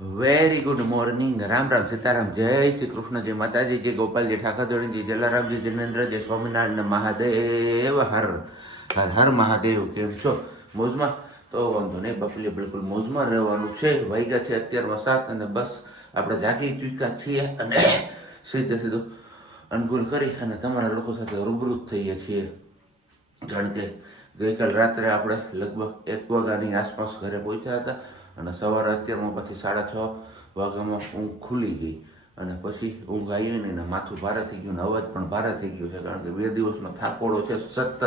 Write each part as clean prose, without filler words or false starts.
Very good morning. Ram Ram, Sitaram, જય શ્રી કૃષ્ણ, જય માતાજી, જય ગોપાલજી, ઠાકરધણીજી, જલારામજી, જિનેન્દ્ર, જય સ્વામિનારાયણ, મહાદેવ હર હર હર મહાદેવ. કેમ છો? મોજમાં? તો વાંધો નહીં, બપલી બિલકુલ મોજમાં રહેવાનું છે. વાગ્યા છે અત્યારમાં 7 અને બસ આપણે જાગી ચૂક્યા છીએ અને સીધું અનુકૂળ કરી અને તમારા લોકો સાથે રૂબરૂ થઈએ છીએ. કારણ કે ગઈકાલ રાત્રે આપણે લગભગ 1 વાગ્યાની આસપાસ ઘરે પહોંચ્યા હતા અને સવારે અત્યારમાં પછી 6:30 વાગ્યામાં ઊંઘ ખુલી ગઈ અને પછી ઊંઘ આવી નહીં, માથું ભારે થઈ ગયું ને અવાજ પણ ભારે થઈ ગયો છે. કારણ કે 2 દિવસનો થાકોડો છે સતત,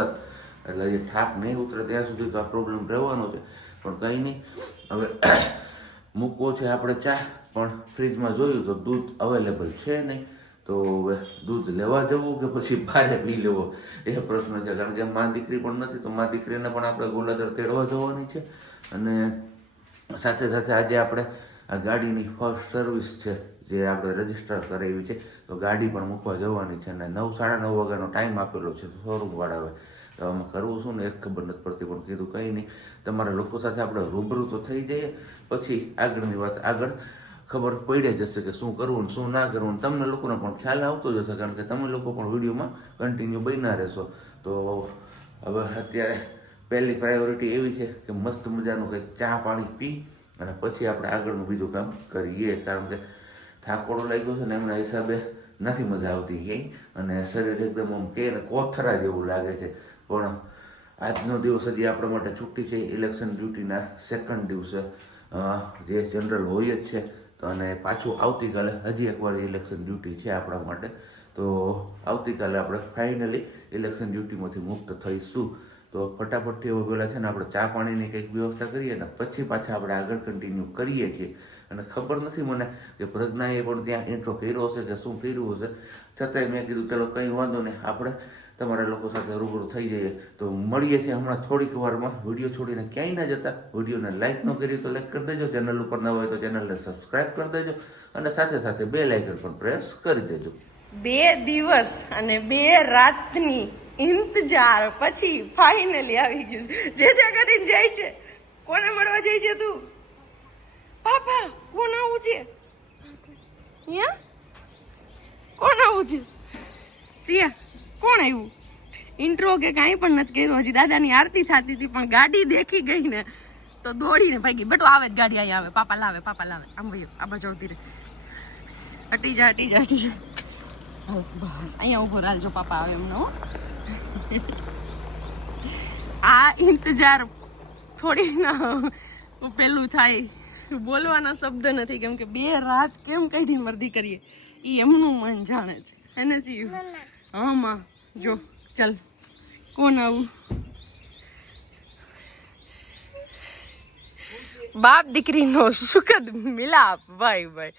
એટલે એ થાક નહીં ઉતરે ત્યાં સુધી તો આ પ્રોબ્લેમ રહેવાનો છે. પણ કંઈ નહીં, હવે મૂકવો છે આપણે ચા, પણ ફ્રીજમાં જોયું તો દૂધ અવેલેબલ છે નહીં. તો હવે દૂધ લેવા જવું કે પછી બહાર પી લેવો એ પ્રશ્ન છે. કારણ કે મા દીકરી પણ નથી, તો મા દીકરીને પણ આપણે ગોલાધર તેડવા જવાની છે. અને સાથે સાથે આજે આપણે આ ગાડીની ફર્સ્ટ સર્વિસ છે જે આપણે રજીસ્ટર કરાવી છે, તો ગાડી પણ મૂકવા જવાની છે. અને 9-9:30 વાગ્યાનો ટાઈમ આપેલો છે શોરૂમવાળાએ. તો આમાં કરવું શું ને એક ખબર નથી પડતી, પણ કીધું કંઈ નહીં, તમારા લોકો સાથે આપણે રૂબરૂ તો થઈ જઈએ, પછી આગળની વાત આગળ ખબર પડી જશે કે શું કરવું ને શું ના કરવું. તમને લોકોને પણ ખ્યાલ આવતો જશે, કારણ કે તમે લોકો પણ વિડીયોમાં કન્ટિન્યુ બન્યા રહેશો. તો હવે અત્યારે પહેલી પ્રાયોરિટી એવી છે કે મસ્ત મજાનું કંઈક ચા પાણી પી અને પછી આપણે આગળનું બીજું કામ કરીએ. કારણ કે થાકોડો લાગ્યો છે ને એમના હિસાબે નથી મજા આવતી ક્યાંય, અને શરીર એકદમ આમ કે કોથરા જેવું લાગે છે. પણ આજનો દિવસ હજી આપણા માટે છુટ્ટી છે, ઇલેક્શન ડ્યુટીના સેકન્ડ દિવસે જે જનરલ હોય જ છે. તો અને પાછું આવતીકાલે હજી એકવાર ઇલેક્શન ડ્યુટી છે આપણા માટે. તો આવતીકાલે આપણે ફાઇનલી ઇલેક્શન ડ્યુટીમાંથી મુક્ત થઈશું. તો ફટાફટથી હવે પહેલાં છે ને આપણે ચા પાણીની કંઈક વ્યવસ્થા કરીએ ને પછી પાછા આપણે આગળ કન્ટિન્યુ કરીએ છીએ. અને ખબર નથી મને કે પ્રજ્ઞાએ પણ ત્યાં ઇન્ટ્રો કર્યો હશે કે શું કર્યું હશે, છતાંય મેં કીધું ચલો કંઈ વાંધો નહીં, આપણે તમારા લોકો સાથે રૂબરૂ થઈ જઈએ. તો મળીએ છીએ હમણાં થોડીક વારમાં. વિડીયો છોડીને ક્યાંય ના જતા. વિડીયોને લાઇક ન કરી તો લાઇક કરી દેજો, ચેનલ ઉપર ન હોય તો ચેનલને સબસ્ક્રાઈબ કરી દેજો અને સાથે સાથે બેલ આઇકન પણ પ્રેસ કરી દેજો. 2 દિવસ અને 2 રાતની ઇંતજાર પછી ફાઇનલી આવી ગયું છે. જે કરીને જાય છે, કોને મળવા જાય છે તું? પાપા કોણ આવું છે? કોણ આવું છે? સિયા કોણ આવ્યું? ઇન્ટ્રો કે કાંઈ પણ નથી કર્યું. હજી દાદાની આરતી થતી હતી પણ ગાડી દેખી ગઈ ને તો દોડીને ભાગી. બેટો આવે જ ગાડી, અહીં આવે, પાપા લાવે. આમ ભાઈ આ બાજુ આવતી રહે. હટી જા બસ અહીંયા ઉભો રાખજો, પાપા આવે એમનો. આ ઇંતજાર થોડી ના પેલું થાય, બોલવાના શબ્દ નથી, કેમ કે 2 રાત કેમ કાઢી મરદી કરીએ એ એમનું મન જાણે છે. એને સી હા માં જો ચાલ કોણ આવું? બાપ દીકરીનો સુખદ મિલાપ. ભાઈ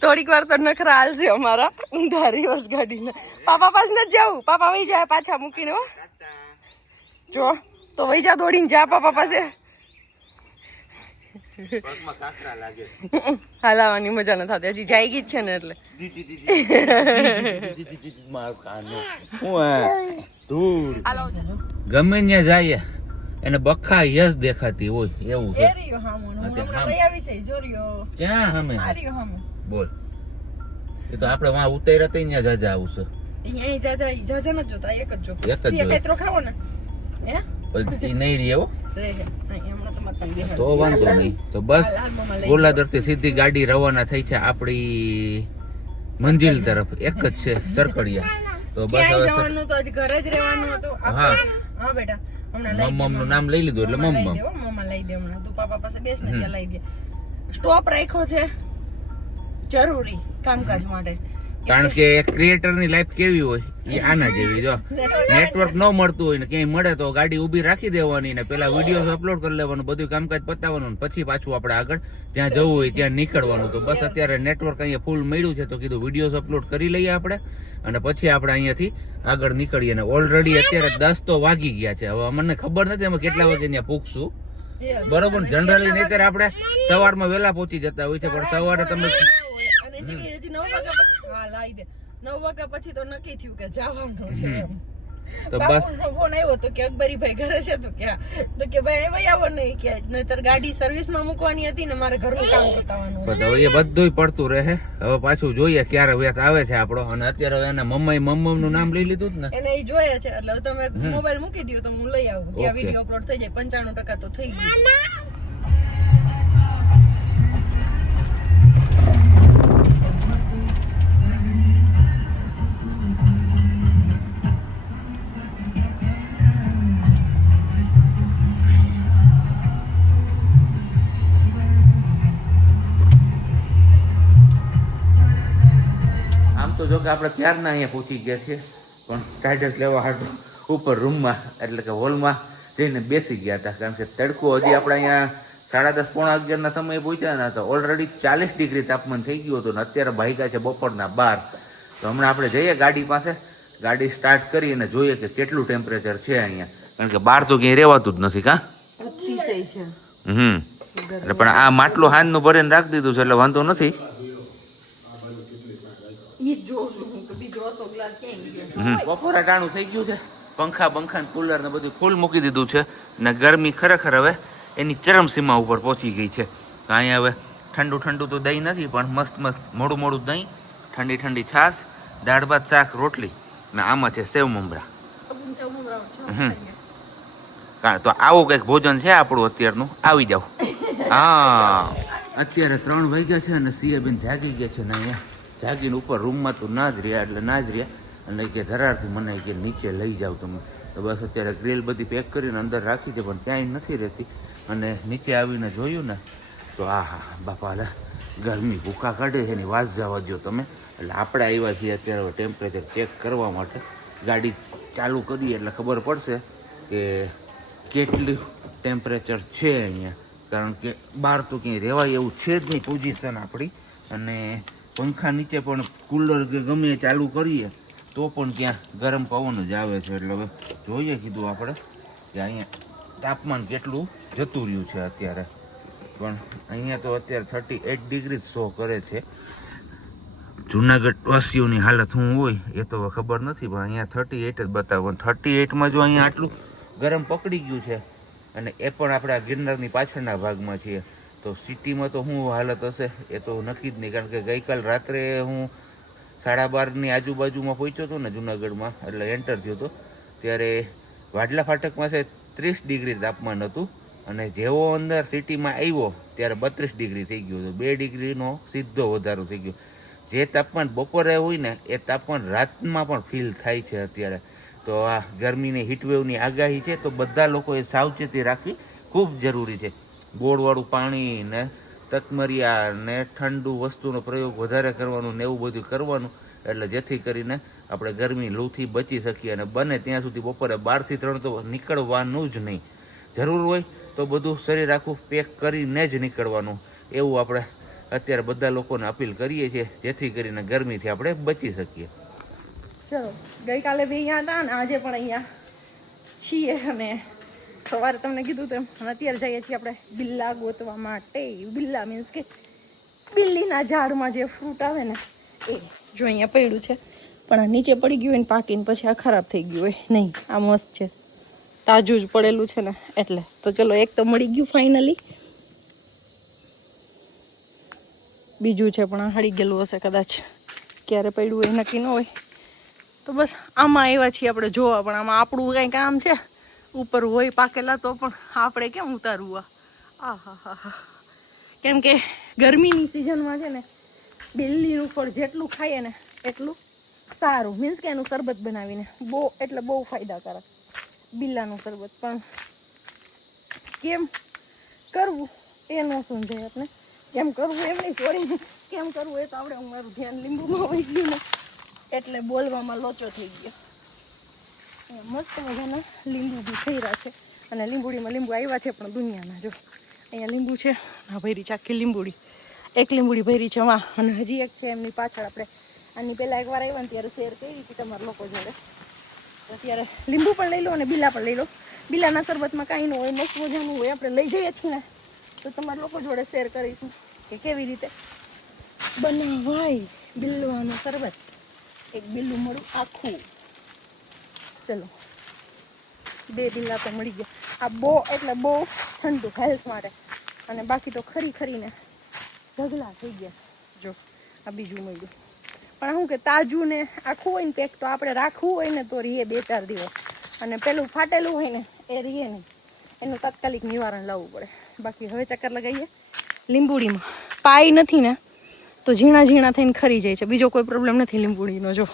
થોડીક વાર તો નખરા હાલશે અમારા ઊંધા રિવર્સ ગાડીના. પાપા પાસે નથી જવું, પાપા વહી જાય પાછા મૂકીને. જો તો વહી જા, દોડીને જા પાપા પાસે. હાલાવાની મજા ન થતી, હજી જાય ગઈ જ છે ને એટલે. ગમે ત્યાં જાય એને બખા યસ દેખાતી હોય એવું છે. ક્યાં સામે બોલ? એ તો આપણે વાં ઉતાર્યા હતા ત્યાં જાજા આવશે. એ નહીં રહી એવો તો વાંધો નહીં. તો બસ ગોલાધર થી સીધી ગાડી રવાના થઈ છે આપણી મંજિલ તરફ. એક જ છે સરકડિયા. તો બસ હવે ઘરે જ રહેવાનું હતું. હા બેટા મમ્મ નું નામ લઈ લીધું એટલે મમ્મા લઈ દે હમણાં. તું પાપા પાસે બેસ ને ત્યાં લઈ દે. સ્ટોપ રાખ્યો છે જરૂરી કામકાજ માટે. કારણ કે ક્રિએટર ની લાઈફ કેવી હોય એ આના જેવી. જો નેટવર્ક ન મળતું હોય ને ક્યાંય મળે તો ગાડી ઊભી રાખી દેવાની ને પેલા વિડીયો અપલોડ કરી લેવાનું, બધું કામકાજ પતાવવાનું, પછી પાછું આપણે આગળ ત્યાં જવું હોય ત્યાં નીકળવાનું. તો બસ અત્યારે નેટવર્ક અહીંયા ફૂલ મળ્યું છે તો કીધું વિડીયોઝ અપલોડ કરી લઈએ આપણે અને પછી આપણે અહીંયાથી આગળ નીકળીએ. ને ઓલરેડી અત્યારે 10 તો વાગી ગયા છે. હવે અમને ખબર નથી અમે કેટલા વાગે ત્યાં પૂગશું, બરોબર? જનરલી નહીતર આપણે સવારમાં વહેલા પહોંચી જતા હોય છે, પણ સવારે તમે 9 વાગ્યા પછી તો નક્કી થયું કે જવાનું છે. તો બસ બાપુનો ફોન આવ્યો તો કે અકબરીભાઈ ઘરે છે તો ક્યાં તો કે ભાઈ ભાઈ આવો નહીં કે નહીતર ગાડી સર્વિસમાં મૂકવાની હતી ને મારે ઘરનું કામ બતાવવાનું બધું એ બધુંય પડતું રહે. હવે પાછું જોઈએ ક્યારે વેત આવે છે આપણો. અને અત્યારે હવે એના મમ્મનું નામ લઈ લીધું જ ને. એને એ જોઈએ છે એટલે હવે તમે મોબાઈલ મૂકી દો તો હું લઈ આવું ત્યાં Okay. વિડીયો અપલોડ થઈ જાય 95% તો થઈ ગયું. આમ તો જો કે આપણે ક્યારના અહીંયા પહોંચી ગયા છીએ, પણ ટાઈડસ લેવા હાટું ઉપર રૂમમાં એટલે કે હોલમાં જઈને બેસી ગયા હતા. કારણ કે તડકો હજી આપણે અહીંયા 10:30 પોણા 11ના સમયે પહોંચ્યા ને તો ઓલરેડી 40 ડિગ્રી તાપમાન થઈ ગયું હતું ને અત્યારે ભાગ્યા છે બપોરના 12. તો હમણાં આપણે જઈએ ગાડી પાસે, ગાડી સ્ટાર્ટ કરી અને જોઈએ કે કેટલું ટેમ્પરેચર છે અહીંયા. કારણ કે બહાર તો ક્યાંય રહેવાતું જ નથી. કા અતિશય છે. એટલે પણ આ માટલું હાંજનું ભરીને રાખી દીધું છે એટલે વાંધો નથી. ઈ જોશું હું કે બીજો હતો ગ્લાસ ક્યાં ગયો. બપોરે ટાણું થઈ ગયું છે. પંખા કુલર ને બધું ફૂલ મૂકી દીધું છે ને ગરમી ખરેખર હવે એની ચરમસીમા ઉપર પહોંચી ગઈ છે. તો અહીંયા હવે ઠંડુ તો દહીં નથી, પણ મસ્ત મોડું દહીં, ઠંડી છાશ, દાળ ભાત, શાક, રોટલી ને આમાં છે સેવ મમરા. તો આવું કંઈક ભોજન છે આપણું અત્યારનું. આવી જાવ. હા, અત્યારે 3 વાગ્યા છે અને સિયાબેન જાગી ગયા છે ને અહીંયા જાગીને ઉપર રૂમમાં તો ના જ રહ્યા અને કે ધરારથી મને કે નીચે લઈ જાવ તમે. તો બસ અત્યારે ગ્રીલ બધી પેક કરીને અંદર રાખી છે, પણ ક્યાંય નથી રહેતી. અને નીચે આવીને જોયું ને તો હા બાપા ગરમી ભૂખા કાઢે છે એની વાત જવા દો તમે. એટલે આપણે આવ્યા છીએ અત્યારે ટેમ્પરેચર ચેક કરવા માટે. ગાડી ચાલુ કરીએ એટલે ખબર પડશે કે કેટલું ટેમ્પરેચર છે અહીંયા. કારણ કે બહાર તો ક્યાંય રહેવાય એવું છે જ નહીં પોઝિશન આપણી. અને પંખા નીચે પણ કુલર કે ગમે ચાલુ કરીએ તો પણ ત્યાં ગરમ પવન જ આવે છે. એટલે હવે જોઈએ કીધું આપણે કે અહીંયા તાપમાન કેટલું જતું રહ્યું છે અત્યારે. પણ અહીંયા તો અત્યારે 38 ડિગ્રી શો કરે છે. જુનાગઢ વાસીઓની હાલત શું હોય એ તો ખબર નથી, પણ અહીંયા 38 જ બતાવો. 38માં જો અહીંયા આટલું ગરમ પકડી ગયું છે અને એ પણ આપણે આ ગિરનારની પાછળના ભાગમાં છીએ, તો સિટીમાં તો શું હાલત હશે એ તો નક્કી જ નહીં. કારણ કે ગઈકાલ રાત્રે હું 12:30ની આજુબાજુમાં પહોંચ્યો હતો ને જુનાગઢમાં, એટલે એન્ટર થયો હતો ત્યારે વાડલા ફાટકમાં છે 30 ડિગ્રી તાપમાન હતું અને જેવો અંદર સિટીમાં આવ્યો ત્યારે 32 ડિગ્રી થઈ ગયું હતું. 2 ડિગ્રીનો સીધો વધારો થઈ ગયો. જે તાપમાન બપોરે હોય ને એ તાપમાન રાતમાં પણ ફીલ થાય છે અત્યારે. તો આ ગરમીની હીટવેવની આગાહી છે, તો બધા લોકોએ સાવચેતી રાખવી ખૂબ જરૂરી છે. ગોળવાળું પાણી ને તતમરિયા ને ઠંડુ વસ્તુનો પ્રયોગ વધારે કરવાનું ને એવું બધું કરવાનું, એટલે જેથી કરીને આપણે ગરમી લૂથી બચી શકીએ. અને બને ત્યાં સુધી બપોરે 12 થી 3 તો નીકળવાનું જ નહીં. જરૂર હોય તો બધું શરીર આખું પેક કરીને જ નીકળવાનું, એવું આપણે અત્યારે બધા લોકોને અપીલ કરીએ છીએ, જેથી કરીને ગરમીથી આપણે બચી શકીએ. ચલો, ગઈકાલે બી અહીંયા હતા ને આજે પણ અહીંયા છીએ. અને સવારે તમને કીધું તેમ અત્યારે જઈએ છીએ આપણે બિલ્લા ગોતવા માટે. બિલ્લા મીન્સ કે બિલ્લીના ઝાડમાં જે ફ્રૂટ આવે ને એ જો અહીંયા પડ્યું છે, પણ આ નીચે પડી ગયું હોય ને પાકીને પછી આ ખરાબ થઈ ગયું હોય. નહીં, આ મસ્ત છે, તાજું જ પડેલું છે ને એટલે. તો ચલો, એક તો મળી ગયું ફાઇનલી. બીજું છે પણ આ હાડી ગયેલું હશે કદાચ, ક્યારે પડ્યું હોય નક્કી ન હોય. તો બસ આમાં આવ્યા છીએ આપણે જોવા, પણ આમાં આપણું કંઈ કામ છે? ઉપર હોય પાકેલા તો પણ આપણે કેમ ઉતારવું? આ હા. કેમ કે ગરમીની સિઝનમાં છે ને બિલ્લીનું ફળ જેટલું ખાઈએ ને એટલું સારું. મીન્સ કે એનું શરબત બનાવીને બહુ ફાયદાકારક બિલ્લાનું શરબત. પણ કેમ કરવું એ ન સમજાય આપણે. કેમ કરવું એમ નહીં, સોરી, કેમ કરવું એ તો આપણે મારું ધ્યાન લીંબુમાં હોય ગયું ને એટલે બોલવામાં લોચો થઈ ગયો. મસ્ત મજાના લીંબુ બી થઈ રહ્યા છે અને લીંબુડીમાં લીંબુ આવ્યા છે પણ દુનિયાના. જો અહીંયા લીંબુ છે, હા ભરી છે આખી લીંબુડી, એક લીંબુડી ભરી છે વાં, અને હજી એક છે એમની પાછળ. આપણે આની પહેલાં એકવાર આવ્યા ને ત્યારે શેર કરી હતી તમારા લોકો જોડે. અત્યારે લીંબુ પણ લઈ લો અને બિલ્લા પણ લઈ લો. બિલ્લાના શરબતમાં કાંઈ ન હોય, મસ્ત મજાનું હોય. આપણે લઈ જઈએ છીએ ને તો તમારા લોકો જોડે શેર કરીશું કે કેવી રીતે બનાવાય બિલ્લાનું શરબત. એક બિલ્લું મળું આખું. ચલો. 2 ઢીલા તો મળી ગયા. આ બહુ એટલે બહુ ઠંડુ હેલ્થ માટે, અને બાકી તો ખરીને ઢગલા થઈ ગયા. જો આ બીજું મળ્યું, પણ શું કે તાજું ને આખું હોય ને પેક તો આપણે રાખવું હોય ને તો રીએ 2-4 દિવસ, અને પેલું ફાટેલું હોય ને એ રીએ નહીં, એનું તાત્કાલિક નિવારણ લાવવું પડે. બાકી હવે ચક્કર લગાવીએ લીંબુડીમાં. પાઈ નથી ને તો ઝીણા થઈને ખરી જાય છે, બીજો કોઈ પ્રોબ્લેમ નથી લીંબુડીનો. જો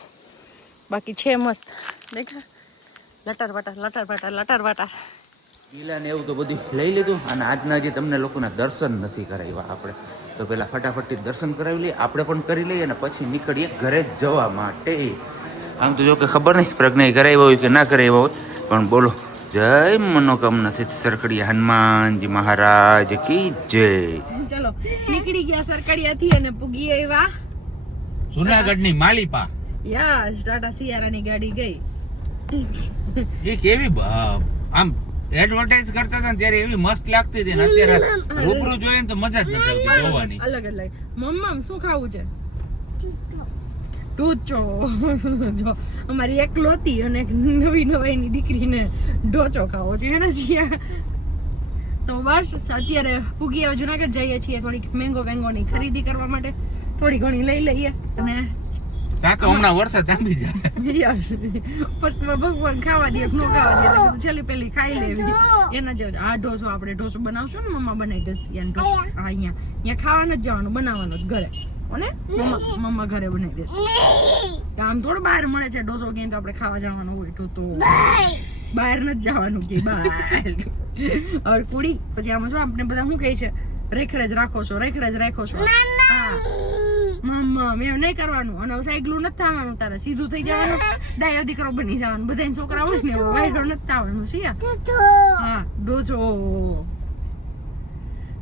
બાકી છે મસ્ત, દેખા લટર વટર. ગીલા ને એવું તો બધું લઈ લીધું, અને આજના જે તમને લોકોના દર્શન નથી કરાવ્યા આપણે, તો પેલા ફટાફટથી દર્શન કરાવી લઈએ, આપણે પણ કરી લઈએ, અને પછી નીકળીએ ઘરે જવા માટે. આમ તો જો કે ખબર નહીં પ્રજ્ઞા કરાવ્યા હોય કે ના કરાવ્યા હોય, પણ બોલો જય મનોકામના સિદ્ધ સરકડિયા હનુમાનજી મહારાજ કી જય. ચલો નીકળી ગયા સરકડિયાથી અને પૂગી આવ્યા જુનાગઢની માલિપા. યસ, ટાટા સિયારાની ગાડી ગઈ. એ કેવી આમ એડવર્ટાઇઝ કરતા હતા ત્યારે એવી મસ્ત લાગતી હતી, ને અત્યારે રૂબરૂ જોઈએ ને તો મજા જ નથી આવતી જોવાની. અલગ અલગ. મમ્મા શું ખાવું છે? ઢોચો. જો અમારી એકલોતી અને નવી દીકરીને ઢોચો ખાવો છે ને સિયા. તો બસ અત્યારે પૂગી આવે જુનાગઢ જઈએ છીએ થોડીક મેંગોની ખરીદી કરવા માટે, થોડી ઘણી લઈ લઈએ, અને તો હમણાં વરસાદ આંબી જાય. યસ, પછી ભગવાન ખાવા દે ન ખાવા દે એટલે છેલ્લી પેલી ખાઈ લેવી એના જેવું. આ ઢોસો આપણે ઢોસો બનાવશું ને, મમ્મા બનાવી દેશે ઢોસો. હા, અહીંયા ખાવાનું જ જવાનું, બનાવવાનું જ ઘરે, અને મમ્મા ઘરે બનાવી દેશે. આમ થોડું બહાર મળે છે ઢોસો, ક્યાંય તો આપણે ખાવા જવાનું હોય તો બહાર નથી જવાનું કે બહાર. હવે કુડી પછી આમાં જો આપણે બધા શું કહે છે, રેખડે જ રાખો છો. હા મમ્મા મેં નહીં કરવાનું, અને સાયકલું નથી થવાનું, તારે સીધું થઈ જવાનું, ડાયો દીકરો બની જવાનું. બધા છોકરા હોય ને વાયડો નથી થવાનું. શિયા હા ડોજો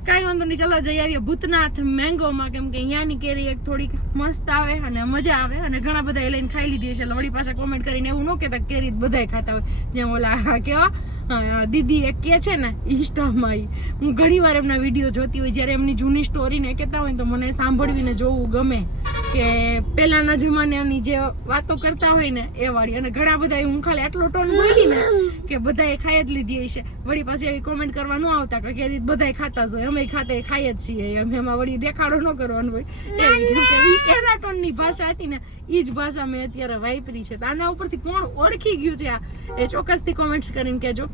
કાંઈ વાંધો નહીં. ચલો જઈ આવીએ ભૂતનાથ મેંગોમાં, કેમ કે અહીંયાની કેરી એક થોડીક મસ્ત આવે અને મજા આવે, અને ઘણા બધા એ લઈને ખાઈ લીધી છે. વળી પાછા કોમેન્ટ કરીને એવું ન કહેતા કેરી બધાય ખાતા હોય, જેમ ઓલા કેવા દીદી એક કે છે ને ઇન્સ્ટામાં. હું ઘણી વાર એમના વિડીયો જોતી હોય, જ્યારે એમની જૂની સ્ટોરીને કહેતા હોય તો મને સાંભળવીને જોવું ગમે, કે પહેલાના જમાનાની જે વાતો કરતા હોય ને એ વાળી. અને ઘણા બધા હું ખાલી આટલો ટોન બોલી ને કે બધાએ ખાઈ જ લીધી હશે, વળી પાછી એવી કોમેન્ટ કરવા ન આવતા કે કેરી બધાય ખાતા જ હોય, અમે ખાઈ જ છીએ એમ. એમાં વળી દેખાડો ન કરવાનો હોય એવી એના ટોનની ભાષા હતી ને, એ જ ભાષા મેં અત્યારે વાપરી છે. તો આના ઉપરથી કોણ ઓળખી ગયું છે એ ચોક્કસથી કોમેન્ટ્સ કરીને કહેજો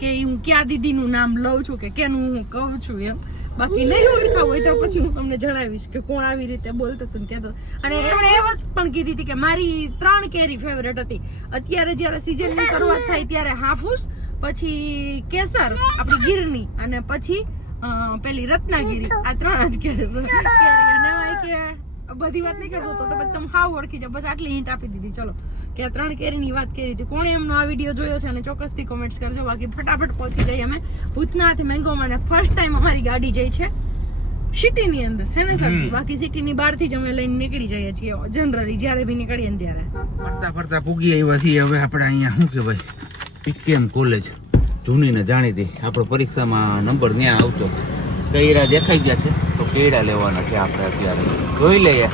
કે હું ક્યાં દીદીનું નામ લઉં છું કે કેનું હું કહું છું એમ. બાકી નહીં ઓળખાવ હોય તો પછી હું તમને જણાવીશ કે કોણ આવી રીતે બોલતો હતું કહેતો. અને એમણે એ વાત પણ કીધી હતી કે મારી 3 કેરી ફેવરેટ હતી. અત્યારે જ્યારે સિઝનની શરૂઆત થાય ત્યારે હાફૂસ, પછી કેસર આપણી ગીરની, અને પછી પેલી રત્નાગીરી. આ 3 જ કેરી. અને કે બધી વાત નહીં કરતો તો તમે હાવ ઓળખી જાવ. બસ આટલી હિન્ટ આપી દીધી. ચલો કે આ 3 કેરીની વાત કરી હતી. કોણે એમનો આ વિડીયો જોયો છે અને ચોક્કસથી કોમેન્ટ્સ કરજો. બાકી ફટાફટ પહોંચી જઈએ અમે ભૂતનાથ મેંગોમાં. અને ફર્સ્ટ ટાઈમ અમારી ગાડી જાય છે સિટીની અંદર, હે ને સર? બાકી સિટીની બહારથી જ અમે લઈને નીકળી જઈએ છીએ જનરલી, જ્યારે બી નીકળીએ ને ત્યારે. ફરતા પૂગી આવ્યા છીએ હવે આપણે અહીંયા. શું કહેવાય, પીકેએમ કોલેજ જૂની ને જાણીતી. આપણે પરીક્ષામાં નંબર ત્યાં આવતો. કેળા દેખાઈ ગયા છે તો કેળા લેવાના છે આપણે અત્યારે. જોઈ લઈએ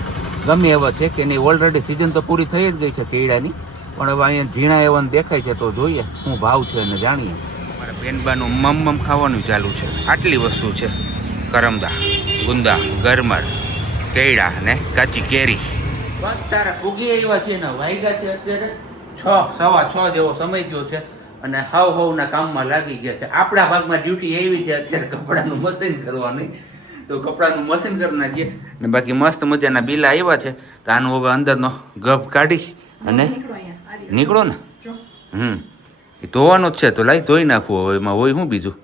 ગમે એવા છે કે નહીં. ઓલરેડી સિઝન તો પૂરી થઈ જ ગઈ છે કેળાની, પણ હવે અહીંયા ઝીણા એવા દેખાય છે તો જોઈએ શું ભાવ છે અને જાણીએ. મારા બેનબાનું મમ ખાવાનું ચાલુ છે. આટલી વસ્તુ છે: કરમદા, ગુંદા, ગરમર, કેળા ને કાચી કેરી. બસ તારા પૂગી આવ્યા છે ને વાગ્યા છે અત્યારે 6:15 જેવો સમય થયો છે, અને હવના કામમાં લાગી ગયા છે. આપણા ભાગમાં ડ્યુટી એવી છે અત્યારે કપડાનું મશીન કરવાની, તો કપડાનું મશીન કરી નાખીએ. ને બાકી મસ્ત મજાના બીલા આવ્યા છે, તો આનું હવે અંદરનો ગપ કાઢી અને નીકળો ને. એ ધોવાનો જ છે, તો લાઈ ધોઈ નાખવું હવે. એમાં હોય શું બીજું.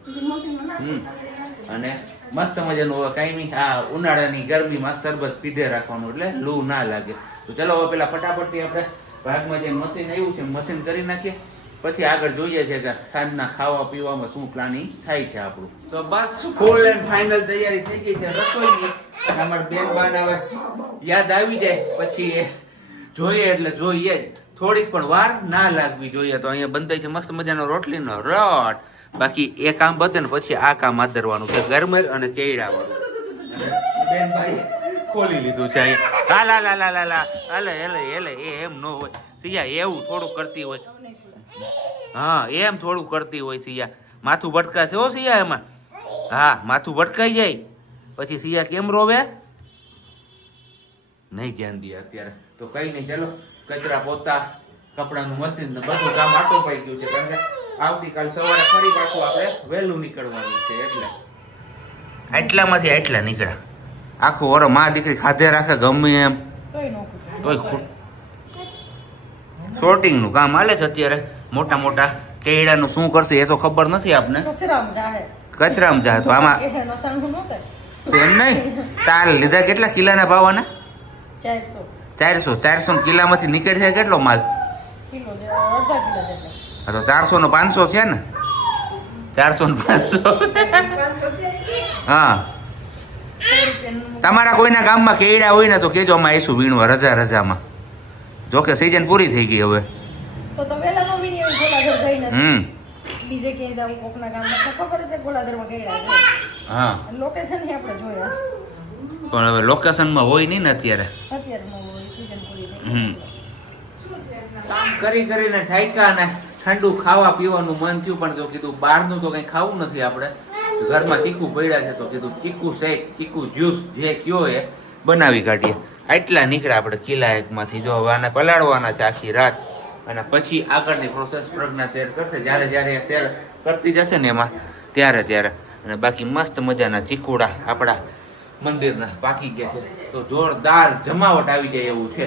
અને મસ્ત મજાનું હવે કાંઈ આ ઉનાળાની ગરમીમાં શરબત પીધે રાખવાનું, એટલે લૂ ના લાગે. તો ચલો હવે પેલા ફટાફટથી આપણે ભાગમાં જે મશીન આવ્યું છે મશીન કરી નાખીએ, પછી આગળ જોઈએ છે કે સાંજના ખાવા પીવામાં શું પ્લાનિંગ થાય છે આપણું. તો બસ ફૂલ એન્ડ ફાઇનલ તૈયારી થઈ ગઈ છે રસોઈની. અમારા બેન બાન હવે યાદ આવી જાય પછી જોઈએ એટલે જોઈએ જ, થોડીક પણ વાર ના લાગવી જોઈએ. તો અહીંયા બંધાય છે મસ્ત મજાનો રોટલીનો રોટ. બાકી એ કામ પતે ને પછી આ કામ આદરવાનું છે, ગરમર અને કેળા વાળું. બેન ભાઈ ખોલી લીધું છે અહીંયા. હાલે એમ ન હોય સિયા, એવું થોડું કરતી હોય. હા એમ થોડું કરતી હોય સિયા. માથું ભટકાશે હો સિયા એમાં. હા માથું ભટકાઈ જાય પછી સિયા કેમ રોવે? નહીં ધ્યાન દે અત્યારે તો કઈ નહીં. ચાલો કચરા પોતા કપડાનું મશીન ને બધું કામ આટો પાઈ ગયું છે, કારણ કે આવતીકાલ સવારે ફરી પાછું આપણે વહેલું નીકળવાનું છે. એટલે આટલામાંથી આટલા નીકળ્યા. આખું ઓરો માં દીકરી ખાધે રાખે ગમે એમ તોય શોર્ટિંગ નું કામ હાલે છે અત્યારે. મોટા મોટા કેળાનું શું કરશે એ તો ખબર નથી આપને. કચરામાં જાય તો આમાં એમ નહીં. તાર લીધા કેટલા કિલાના ભાવવાના? 400 કિલામાંથી નીકળે છે કેટલો માલ? હા તો 400 નો 500 છે ને. 400 નો 500. હા તમારા કોઈના ગામમાં કેળા હોય ને તો કેજો, અમે આવીશું વીણવા રજામાં. જોકે સિઝન પૂરી થઈ ગઈ હવે. બીજે ક્યાંય જાવું કોકના ગામમાં તો ખબર છે ગોલાઘરમાં કેળા છે. હા લોકેશન થી આપણે જોયા પણ હવે લોકેશનમાં હોય નહીં ને અત્યારે. કરી કરીને થાક્યા ને ઠંડુ ખાવા પીવાનું મન થયું, પણ જો કીધું બહારનું તો કઈ ખાવું નથી આપણે. ઘરમાં ચીકુ પડ્યા છે તો કીધું ચીકુ શેક, ચીકુ જ્યુસ જે કયો એ બનાવી કાઢીએ. આટલા નીકળ્યા આપણે કિલ્લા એકમાંથી. જો હવે આને પલાળવાના છે આખી રાત, અને પછી આગળની પ્રોસેસ પ્રજ્ઞા શેર કરશે જ્યારે જ્યારે શેર કરતી જશે ને એમાં ત્યારે. અને બાકી મસ્ત મજાના ચીકુડા આપણા મંદિરના પાકી ગયા છે, તો જોરદાર જમાવટ આવી જાય એવું છે.